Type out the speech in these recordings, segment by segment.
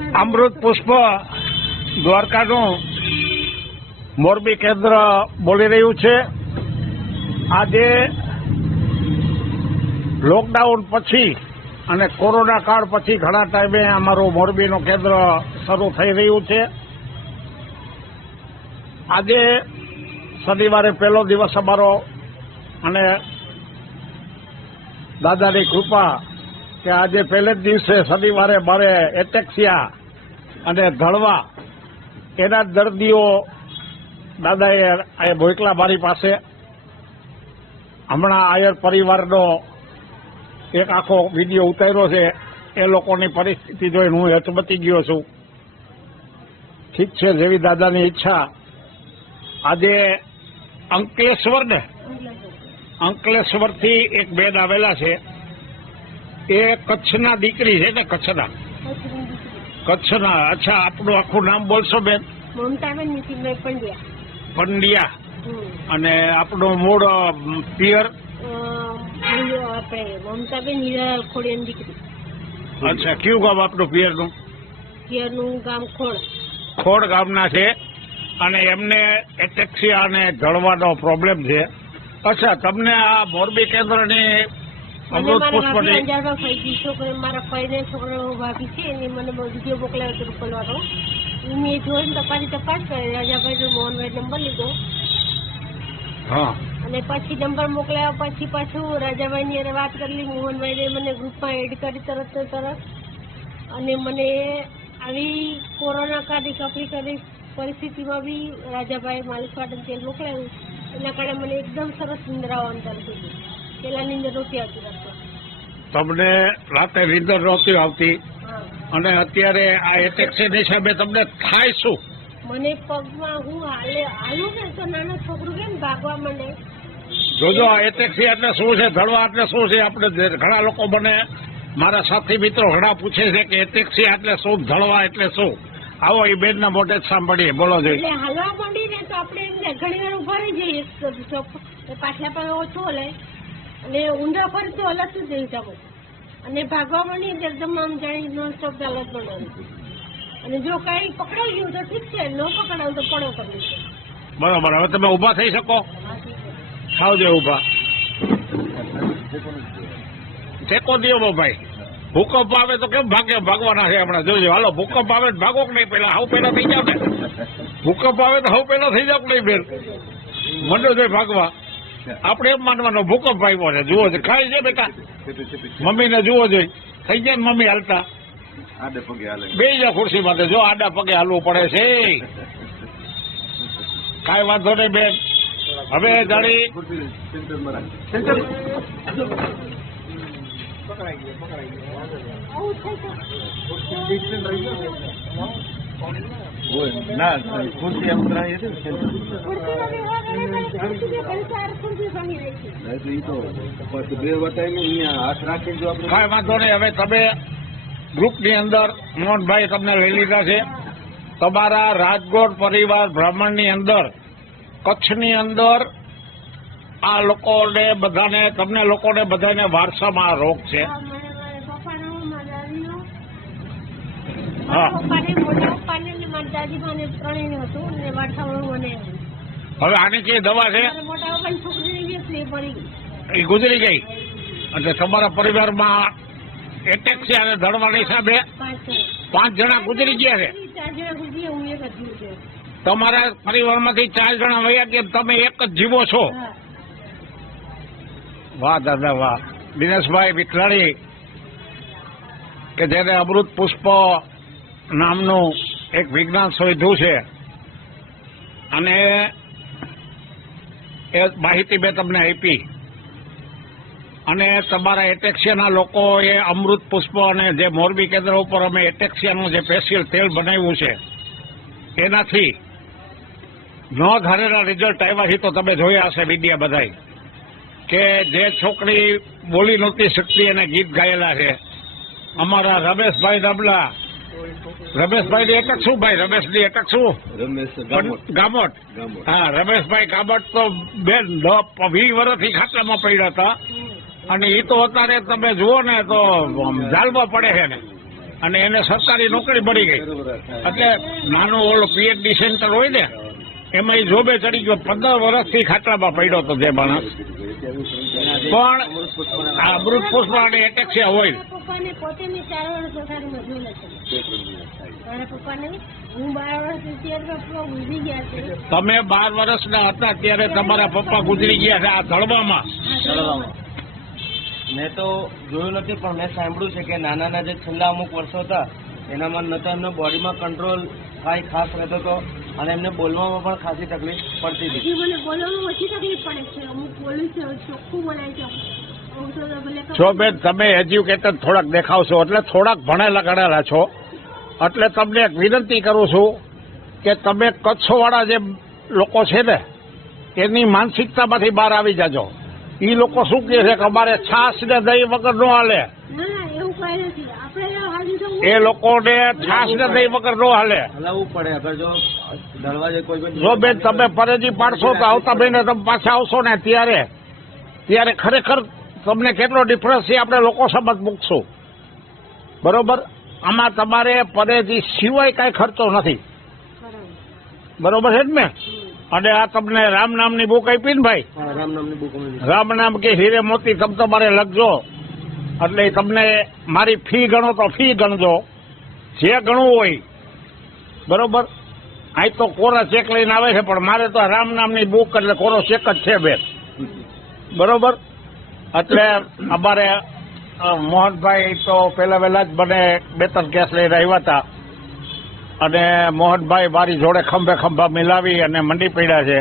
અમૃત પુષ્પ દ્વારકાનું મોરબી કેન્દ્ર બોલી રહ્યું છે. આજે લોકડાઉન પછી અને કોરોના કાળ પછી ઘણા ટાઈમે અમારું મોરબીનું કેન્દ્ર શરૂ થઈ રહ્યું છે. આજે શનિવારે પહેલો દિવસ અમારો અને દાદાની કૃપા કે આજે પહેલે જ દિવસે શનિવારે મારે એટેક્સિયા અને ધળવા એના દર્દીઓ, દાદાએ આ ભોયકલા મારી પાસે હમણાં આયર પરિવારનો એક આખો વીડિયો ઉતાર્યો છે. એ લોકોની પરિસ્થિતિ જોઈને હું હેચબતી ગયો છું. ઠીક છે, જેવી દાદાની ઈચ્છા. આજે અંકલેશ્વર ને અંકલેશ્વરથી એક બેન આવેલા છે. એ કચ્છના દીકરી છે ને કચ્છના. કચ્છના અચ્છા આપનું આખું નામ બોલશો બેન? મમતાબેન નીતિનભાઈ પંડ્યા. પંડ્યા. અને આપણું મૂળ પિયર? આપણે મમતાબેન હીરાલાલ ખોડિયાની દીકરી. અચ્છા કયું ગામ આપણું પિયરનું? પિયરનું ગામ ખોડ. ખોડ ગામના છે. અને એમને એટેક્સિયા અને જળવાનો પ્રોબ્લેમ છે. અચ્છા તમને આ મોરબી કેન્દ્રની મને મારા ભાભી અંજારમાં ફાઈજી છોકરી મારા ફઈને છોકરો ભાભી છે એને મને વીડિયો મોકલાયો હતો રૂપલવાળો મેં જોઈને તપાસી તપાસ કરી રાજાભાઈ મોહનભાઈ નંબર લીધો. હા. અને પછી નંબર મોકલાયો પછી પાછું રાજાભાઈની અરે વાત કરેલી મોહનભાઈને મને ગ્રુપમાં એડ કરી તરત તરત. અને મને આવી કોરોના કાળની કપરી કરી પરિસ્થિતિમાં બી રાજાભાઈ માલિકવાડન તેલ મોકલાયું. એના કારણે મને એકદમ સરસ નિંદ્રાઓ અંતર થઈ ગયું નહોતી આવતી તમને રાતે નીંદર નહોતી આવતી. અને અત્યારે આ એટેક્સી હિસાબે તમને થાય શું? મને પગમાં હું હાલે હાલું ને તો નાનો છોકરો કેમ ભાગવા માંડે? જોજો આ એટેક્સી એટલે શું છે? ધડવા એટલે શું છે? આપણે ઘણા લોકો મને મારા સાથી મિત્રો ઘણા પૂછે છે કે એટેક્સી એટલે શું? ધડવા એટલે શું? આવો એ બેનના મોઢે જ સાંભળીએ. બોલો જોઈએ હાલવા માંડી ને તો આપણે એમને ઘણી વાર ઊભા રહી જઈએ. પાછલા પાસે ઓછું હલે અને ઊંડા ફરી તો હલતું જ જઈ શકો. અને ભાગવામાં નહીં એકદમ આમ જાણી નોન સ્ટોપ ચાલત બનાવે અને જો કાંઈ પકડાઈ ગયું તો ઠીક છે, ન પકડાવું તો પડો કરી બરોબર, હવે તમે ઊભા થઈ શકો. ખાવજો ઊભા. ટેકો બો ભાઈ. ભૂકંપ આવે તો કેમ ભાગે? ભાગવાના છે હમણાં. જોજો હાલો, ભૂકંપ આવે ભાગો કે નહીં પેલા હાવ પેલા થઈ જાવ ને. ભૂકંપ આવે તો હાવ પેલા થઈ જાવ કે નહીં બેન? મંડો છે ભાગવા. આપણે એમ માનવાનો ભૂકંપ આવ્યો છે. જુઓ છે. ખાઈ છે બેટા. મમ્મીને જુઓ જોઈ થઈ જાય ને મમ્મી હાલતા. આડે પગે હાલે. બે જ ખુરશી માટે જો આડા પગે હાલવું પડે છે. કાંઈ વાંધો નહીં બેન. હવે જાણી ના ખુરશી એમ ત્રણેય હતી ને બે અહીંયા હાથ રાખીને જો આપણે. કાંઈ વાંધો નહીં હવે તમે ગ્રુપની અંદર મોહનભાઈ તમને લઈ લીધા છે. તમારા રાજકોટ પરિવાર બ્રાહ્મણની અંદર કચ્છની અંદર આ લોકોને બધાને તમને લોકોને બધાને વારસામાં આ રોગ છે. હા પપ્પાને મોટા પપ્પાને મારા દાદી મને ત્રણેય હતું ને વારસામાં મને હવે આની કઈ દવા છે? એ ગુજરી ગઈ? એટલે તમારા પરિવારમાં એટેક છે અને ધડવાના હિસાબે પાંચ જણા. ગુજરી ગયા છું. તમારા પરિવારમાંથી ચાર જણા વયા કે તમે એક જ જીવો છો? વાહ દાદા વાહ. દિનેશભાઈ વિઠલાણી કે જેને અમૃત પુષ્પ નામનું એક વિજ્ઞાન શોધ્યું છે અને એ માહિતી મેં તમને આપી. અને તમારા એટેક્સિયાના લોકોએ અમૃત પુષ્પ અને જે મોરબી કેન્દ્ર ઉપર અમે એટેક્સિયાનું જે સ્પેશિયલ તેલ બનાવ્યું છે, એનાથી ન ધારેલા રિઝલ્ટ આવ્યા છે તો તમે જોયા હશે મીડિયા બધાય કે જે છોકરી બોલી નહોતી શકતી એને ગીત ગાયેલા છે. અમારા રમેશભાઈ નબલા રમેશભાઈ એક જ શું ભાઈ રમેશની એક જ શું રમેશ ગામોટ. હા રમેશભાઈ ગામોટ તો બેન દ- વીસ વર્ષથી ખાતામાં પડ્યા હતા. અને એ તો અત્યારે તમે જુઓ ને તો જાલમાં પડે છે ને. અને એને સરકારી નોકરી મળી ગઈ. એટલે નાનું ઓલો પીએચડી સેન્ટર હોય ને એમાં એ જોબે ચડી ગયો. પંદર વર્ષથી ખાટલામાં પડ્યો હતો જે માણસ. પણ આ અમૃત પુષ્પ અને એટેક્સિયા હોય. તમે બાર વર્ષના હતા ત્યારે તમારા પપ્પા ગુજરી ગયા છે આ ધડવામાં. ચડવામાં. મેં તો જોયું નથી પણ મેં સાંભળ્યું છે કે નાનાના જે છેલ્લા અમુક વર્ષો હતા એનામાં ન તો એમને બોડીમાં કંટ્રોલ કાંઈ ખાસ રહેતો હતો અને એમને બોલવામાં પણ ખાસી તકલીફ પડતી હતી. મને બોલવામાં ઓછી તકલીફ પડે છે. અમુક બોલું છે ચોખ્ખું બોલાય છે. અમુક તો ભલે છો બેન તમે એજ્યુકેટેડ થોડાક દેખાવશો એટલે થોડાક ભણેલા ગણેલા છો. એટલે તમને એક વિનંતી કરું છું કે તમે કચ્છવાળા જે લોકો છે ને એની માનસિકતામાંથી બહાર આવી જાજો. એ લોકો શું કહે છે કે અમારે છાશ ને દહીં વગર ન હાલે. એ લોકોને છાસ ને દહીં વગર ન હાલે. હલાવવું પડે. અગર જો દરવાજે કોઈ પણ જો બેન તમે પરેજી પાડશો તો આવતા મહિને તમે પાછા આવશો ને ત્યારે ત્યારે ખરેખર તમને કેટલો ડિફરન્સ છે આપણે લોકો સમજ મૂકશું. બરોબર? આમાં તમારે પરેજી સિવાય કાંઈ ખર્ચો નથી. બરોબર છે ને? અને આ તમને રામ નામની બુક આપી ને ભાઈ? રામ નામની બુક રામ નામ કે હીરે મોતી તમ તમારે લખજો. એટલે તમને મારી ફી ગણો તો ફી ગણજો. જે ગણવું હોય. બરોબર? અહીં તો કોરા ચેક લઈને આવે છે પણ મારે તો રામ નામની બુક એટલે કોરો ચેક જ છે બેન. બરોબર? એટલે અમારે મોહનભાઈ તો પહેલા વહેલા જ મને બે ત્રણ કેસ લઈને આવ્યા હતા. અને મોહનભાઈ મારી જોડે ખંભે ખંભા મિલાવી અને મંડી પડ્યા છે.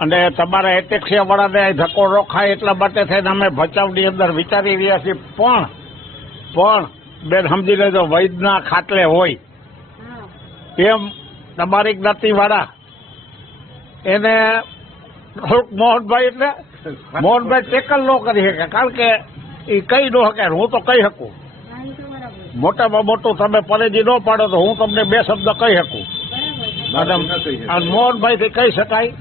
અને તમારા એટેક્સિયા વાળાને ધક્કો રોખાય એટલા માટે થઈને અમે ભચાઉની અંદર વિચારી રહ્યા છીએ. પણ પણ, બેન સમજી લેજો, વૈદના ખાટલે હોય. એમ તમારી જ્ઞાતિવાળા. એને, મોહનભાઈ એટલે, મોહનભાઈ ટેકલ ન કરી શકે, કારણ કે એ કઈ ન શકે હું તો કહી શકું. મોટામાં મોટું તમે પરેજી ન પાડો તો હું તમને બે શબ્દ કહી શકું. અને મોહનભાઈથી કહી શકાય.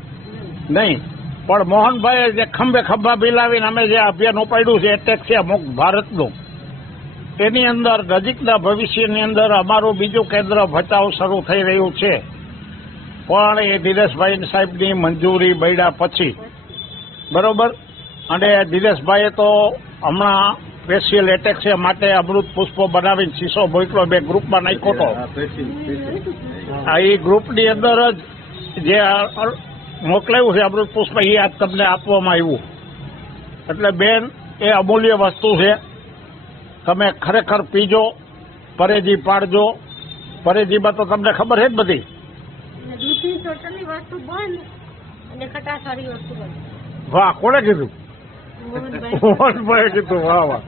નહીં. પણ મોહનભાઈએ જે ખંભે ખંભા બિલાવીને અમે જે અભિયાન ઉપાડ્યું છે એટેક છે અમુક ભારતનું એની અંદર નજીકના ભવિષ્યની અંદર અમારું બીજું કેન્દ્ર ભચાઉ શરૂ થઈ રહ્યું છે. પણ એ દિનેશભાઈ સાહેબની મંજૂરી મળ્યા પછી. બરોબર? અને દિનેશભાઈએ તો હમણાં સ્પેશિયલ એટેક છે માટે અમૃત પુષ્પો બનાવીને શીશો મોકલો બે ગ્રુપમાં નાખ્યો હતો. આ એ ગ્રુપની અંદર જ જે આ મોકલાયું છે અમૃત પુષ્પ એ આજ તમને આપવામાં આવ્યું. એટલે બેન એ અમૂલ્ય વસ્તુ છે. તમે ખરેખર પીજો પરેજી પાડજો. પરેજીમાં તો તમને ખબર છે જ બધી. વાહ કોને કીધું? મોહનભાઈ કીધું વાહ વાહ.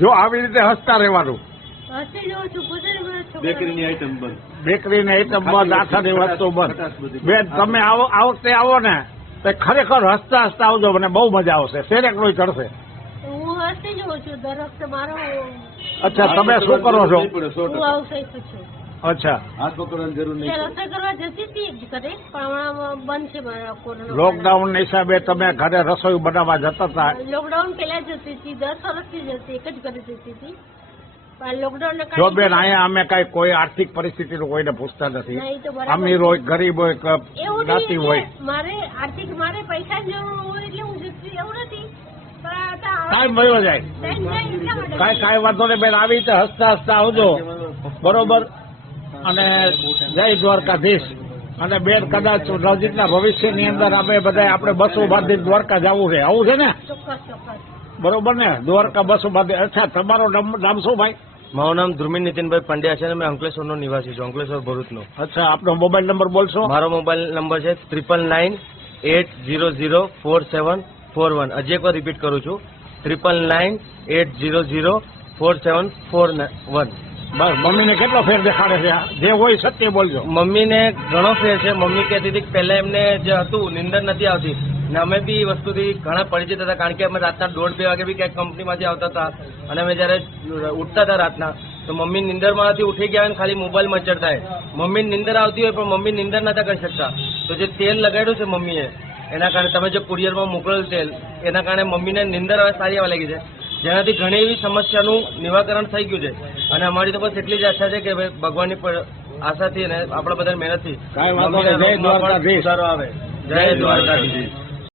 જો આવી રીતે હસતા રહેવાનું. બેકરીની આઈટમ બંધ. બેકરીને આઈટમ બંધ આથાની વસ્તુ બંધ. બેન તમે આવો આ વખતે આવો ને તો ખરેખર હસતા હસતા આવજો મને બહુ મજા આવશે. સેરેક નો ચડશે. હું હસી જવું છું દર વખતે મારો અચ્છા તમે શું કરો છો? હું આવું છું. અચ્છા. હાથ પકડવાની જરૂર નહીં રસોઈ કરવા જતી હતી ઘરે પણ હમણાં બંધ છે લોકડાઉન ના હિસાબે તમે ઘરે રસોઈ બનાવવા જતા હતા. લોકડાઉન પેલા જતી હતી દસ વર્ષથી જતી એક જ ઘરે જતી હતી. જો બેન અહીંયા અમે કઈ કોઈ આર્થિક પરિસ્થિતિનું કોઈને પૂછતા નથી. અમીર હોય ગરીબ હોય જ્ઞાતિ હોય. મારે આર્થિક મારે પૈસા જરૂર હોય એટલે હું જતી એવું નથી. ટાઈમ વયો જાય. કાંઈ કાંઈ વાંધો નહીં બેન આવી રીતે હસતા હસતા આવજો. બરોબર? અને જય દ્વારકાધીશ. અને બેન કદાચ નજીકના ભવિષ્યની અંદર અમે બધા આપણે બસ ઉભાથી દ્વારકા જવું છે. આવું છે ને? બરોબર ને? દ્વારકા બસ ઉભાથી અચ્છા તમારો નામ નામ શું ભાઈ? મારું નામ ધ્રુમિન નીતિનભાઈ પંડ્યા છે અને મેં અંકલેશ્વરનો નિવાસી છું અંકલેશ્વર ભરૂચનો. અચ્છા આપનો મોબાઈલ નંબર બોલશો? મારો મોબાઈલ નંબર છે triple nine eight zero zero four seven four one. હજી એકવાર રિપીટ કરું છું. Triple nine eight zero zero four seven four one. બસ, મમ્મીને કેટલો ફેર દેખાડે છે? જે હોય સત્ય બોલજો. મમ્મીને ઘણો ફેર છે. મમ્મી કહેતી હતી પહેલા એમને જે હતું, નિંદર નથી આવતી. ને અમે બી વસ્તુથી ઘણા પરિચિત હતા, કારણ કે અમે રાતના દોઢ બે વાગે બી ક્યાંક કંપનીમાંથી આવતા હતા. અને અમે જ્યારે ઉઠતા હતા રાતના, તો મમ્મી નિંદરમાંથી ઉઠી ગયા હોય ને ખાલી મોબાઈલ મચડતા હોય મમ્મી નિંદર આવતી હોય, પણ મમ્મી નિંદર નતા કરી શકતા. તો જે તેલ લગાડ્યું છે મમ્મીએ, એના કારણે તમે જે કુરિયરમાં મોકલેલ તેલ, એના કારણે મમ્મીને નિંદર હવે સારી આવવા લાગી છે. જેનાથી ઘણી એવી સમસ્યાનું નિવાકરણ થઈ ગયું છે. અને અમારી તો બસ એટલી જ આશા છે કે ભાઈ ભગવાનની આશાથી અને આપણા બધા મહેનતથી જય દ્વારકાધીશ. આવે. જય દ્વારકાધીશ.